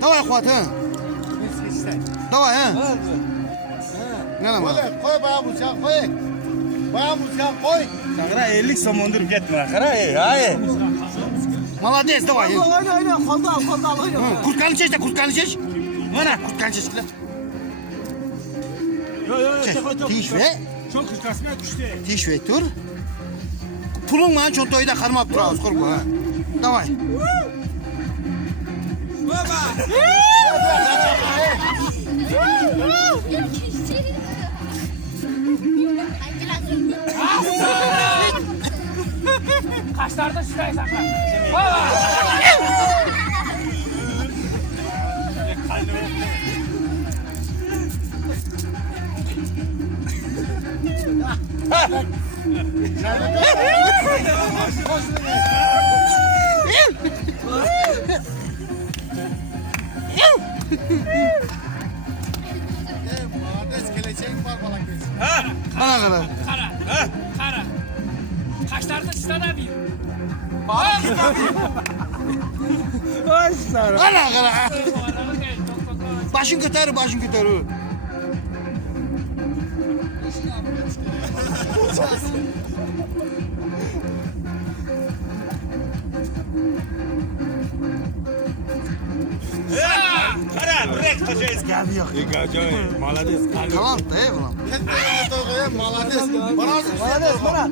Давай, хват, ha. Давай, ha. Ne Koy, koy bana bıçak koy. Bana bıçak koy. Kanka 50 somondur gitme. Hayır. Молодец, давай. Oyna, kolda al, oyna. Kurtkanı çeş de, kurtkanı çeş. Bana, kurtkanı çeş. Tiş ve. Çok kıskasına düştü. Tiş ve tur. Pulun bana çontoyu da karmap durağız, korku ha. Давай. Kaşlarda şurayı sakla. Muhades geleceğin var bana gelsin. Bana kadar. Kara. Kaşlarda şurada bir. Bana kadar. Başın kötü, başın kötü. Kara direkt taşıyız. Geldi yok. Молодец. Tamam, dayı ulan. Muhades bana.